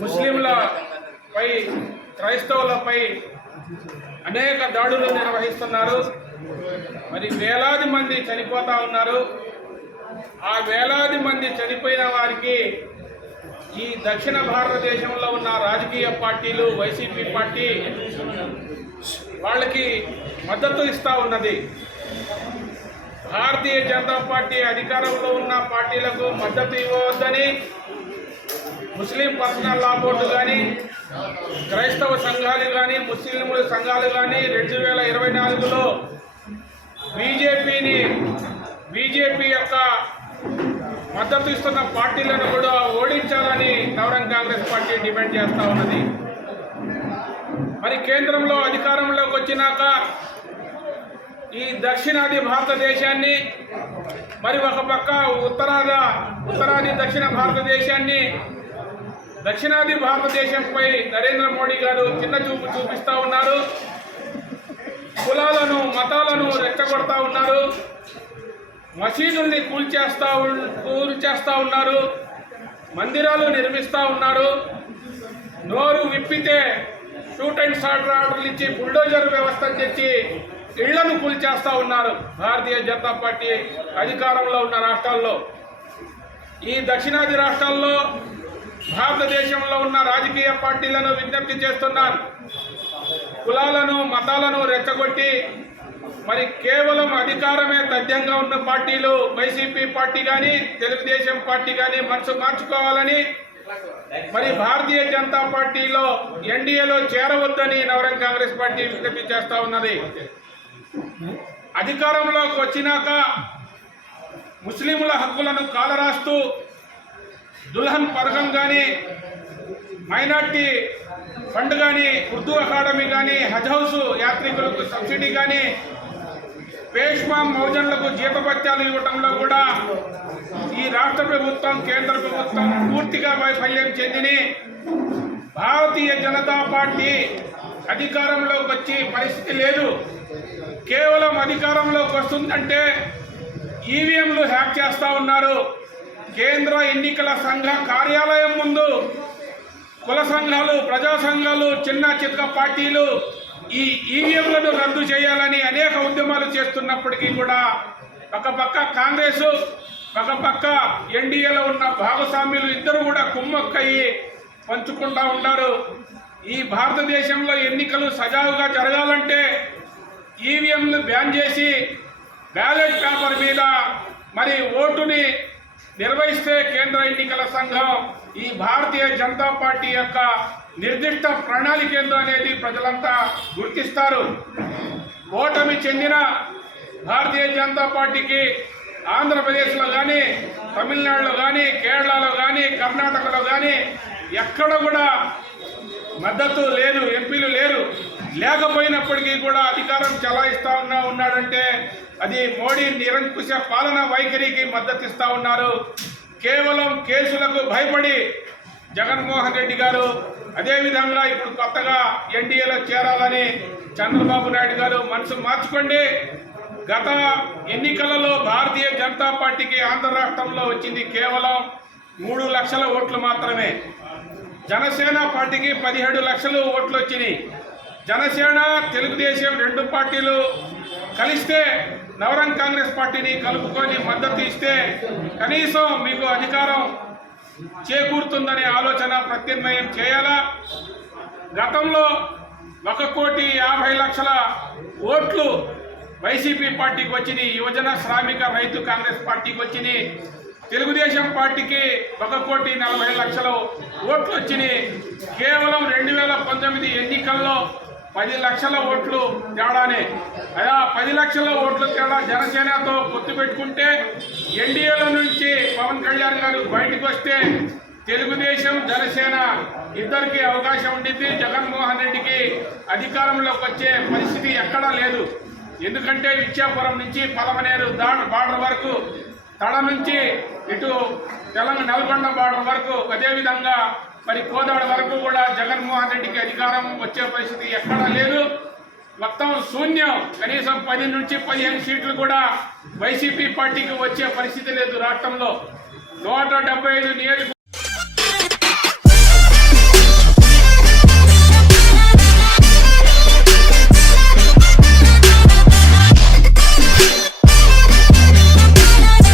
ముస్లింలపై క్రైస్తవులపై అనేక దాడులు నిర్వహిస్తున్నారు. మరి వేలాది మంది చనిపోతా ఉన్నారు. ఆ వేలాది మంది చనిపోయిన వారికి ఈ దక్షిణ భారతదేశంలో ఉన్న రాజకీయ పార్టీలు వైసీపీ పార్టీ వాళ్ళకి మద్దతు ఇస్తూ ఉన్నది. భారతీయ జనతా పార్టీ అధికారంలో ఉన్న పార్టీలకు మద్దతు ఇవ్వవద్దని ముస్లిం పర్సనల్ లా బోర్డు కానీ క్రైస్తవ సంఘాలు కానీ ముస్లింల సంఘాలు కానీ రెండు వేల ఇరవై నాలుగులో బీజేపీని బీజేపీ యొక్క మద్దతు ఇస్తున్న పార్టీలను కూడా ఓడించాలని నవరం కాంగ్రెస్ పార్టీ డిమాండ్ చేస్తూ ఉన్నది. మరి కేంద్రంలో అధికారంలోకి వచ్చినాక ఈ దక్షిణాది భారతదేశాన్ని మరి ఒక పక్క ఉత్తరాద ఉత్తరాది దక్షిణ భారతదేశాన్ని దక్షిణాది భారతదేశంపై నరేంద్ర మోడీ గారు చిన్న చూపు చూపిస్తూ ఉన్నారు. కులాలను మతాలను రెచ్చగొడతా ఉన్నారు. మసీదుల్ని కూల్చేస్తా కూల్చేస్తూ ఉన్నారు. మందిరాలు నిర్మిస్తూ ఉన్నారు. నోరు విప్పితే షూట్ అండ్ షాట్ ఆర్డర్లు ఇచ్చి బుల్డోజర్ వ్యవస్థను తెచ్చి ఇళ్ళను కూల్చేస్తూ ఉన్నారు. భారతీయ జనతా పార్టీ అధికారంలో ఉన్న రాష్ట్రాల్లో. ఈ దక్షిణాది రాష్ట్రాల్లో భారతదేశంలో ఉన్న రాజకీయ పార్టీలను విజ్ఞప్తి చేస్తున్నాను కులాలను మతాలను రెచ్చగొట్టి మరి కేవలం అధికారమే తథ్యంగా ఉన్న పార్టీలు వైసీపీ పార్టీ కానీ తెలుగుదేశం పార్టీ కానీ మనసు మార్చుకోవాలని మరి భారతీయ జనతా పార్టీలో ఎన్డీఏలో చేరవద్దని నవరం కాంగ్రెస్ పార్టీ విజ్ఞప్తి చేస్తూ ఉన్నది. అధికారంలోకి వచ్చినాక ముస్లింల హక్కులను కాలరాస్తూ దుల్హన్ పథకం కానీ మైనార్టీ ఫండ్ కానీ ఉర్దూ అకాడమీ కానీ హజ్ హౌస్ యాత్రికులకు సబ్సిడీ కానీ పేష్మా మౌజన్లకు జీతభత్యాలు ఇవ్వడంలో కూడా ఈ రాష్ట్ర ప్రభుత్వం కేంద్ర ప్రభుత్వం పూర్తిగా వైఫల్యం చెందిని భారతీయ జనతా పార్టీ అధికారంలోకి వచ్చి పరిస్థితి లేదు. కేవలం అధికారంలోకి వస్తుందంటే ఈవీఎంలు హ్యాక్ చేస్తూ ఉన్నారు. కేంద్ర ఎన్నికల సంఘ కార్యాలయం ముందు కుల సంఘాలు ప్రజా సంఘాలు చిన్న చిత్ర పార్టీలు ఈ ఈవీఎంలను రద్దు చేయాలని అనేక ఉద్యమాలు చేస్తున్నప్పటికీ కూడా ఒక పక్క కాంగ్రెస్ ఒక పక్క ఎన్డీఏలో ఉన్న భాగస్వామ్యులు ఇద్దరు కూడా కుమ్మక్కయ్యి పంచుకుంటా ఉన్నారు. ఈ భారతదేశంలో ఎన్నికలు సజావుగా జరగాలంటే ఈవీఎంలు బ్యాన్ చేసి బ్యాలెట్ పేపర్ మీద మరి ఓటుని నిర్వహిస్తే కేంద్ర ఎన్నికల సంఘం ఈ భారతీయ జనతా పార్టీ యొక్క నిర్దిష్ట ప్రణాళిక ఏందో అనేది ప్రజలంతా గుర్తిస్తారు. ఓటమి చెందిన భారతీయ జనతా పార్టీకి ఆంధ్రప్రదేశ్లో కానీ తమిళనాడులో కానీ కేరళలో కానీ కర్ణాటకలో కానీ ఎక్కడ కూడా మద్దతు లేదు ఎంపీలు లేరు. లేకపోయినప్పటికీ కూడా అధికారం చలాయిస్తా ఉన్నా ఉన్నాడంటే అది మోడీ నిరంకుశ పాలన వైఖరికి మద్దతు ఇస్తా ఉన్నారు. కేవలం కేసులకు భయపడి జగన్మోహన్ రెడ్డి గారు అదేవిధంగా ఇప్పుడు కొత్తగా ఎన్డీఏలో చేరాలని చంద్రబాబు నాయుడు గారు మనసు మార్చుకోండి. గత ఎన్నికలలో భారతీయ జనతా పార్టీకి ఆంధ్ర రాష్ట్రంలో వచ్చింది కేవలం మూడు లక్షల ఓట్లు మాత్రమే. జనసేన పార్టీకి పదిహేడు లక్షలు ఓట్లు వచ్చినాయి. జనసేన తెలుగుదేశం రెండు పార్టీలు కలిస్తే నవరంగ్ కాంగ్రెస్ పార్టీని కలుపుకొని మద్దతు ఇస్తే కనీసం మీకు అధికారం చేకూరుతుందనే ఆలోచన ప్రత్యామ్నాయం చేయాలా? గతంలో ఒక కోటి యాభై లక్షల ఓట్లు వైసీపీ పార్టీకి వచ్చినాయి యువజన శ్రామిక రైతు కాంగ్రెస్ పార్టీకి వచ్చింది తెలుగుదేశం పార్టీకి ఒక కోటి నలభై లక్షల ఓట్లు వచ్చినాయి. కేవలం రెండు వేల పంతొమ్మిది ఎన్నికల్లో పది లక్షల ఓట్లు తేడానే. అలా పది లక్షల ఓట్లు తేడా జనసేనతో పొత్తు పెట్టుకుంటే ఎన్డీఏల నుంచి పవన్ కళ్యాణ్ గారు బయటకు వస్తే తెలుగుదేశం జనసేన ఇద్దరికి అవకాశం ఉండింది జగన్మోహన్ రెడ్డికి అధికారంలోకి వచ్చే పరిస్థితి ఎక్కడా లేదు. ఎందుకంటే విద్యాపురం నుంచి పలమనేరు దాడ బార్డర్ వరకు తడ నుంచి ఇటు తెలంగాణ నల్గొండ బార్డర్ వరకు అదేవిధంగా మరి కోదాడ వరకు కూడా జగన్మోహన్ రెడ్డికి అధికారం వచ్చే పరిస్థితి ఎక్కడా లేదు. మొత్తం శూన్యం. కనీసం పది నుంచి పదిహేను సీట్లు కూడా వైసీపీ పార్టీకి వచ్చే పరిస్థితి లేదు రాష్ట్రంలో. నూట డెబ్బై ఐదు నియోజక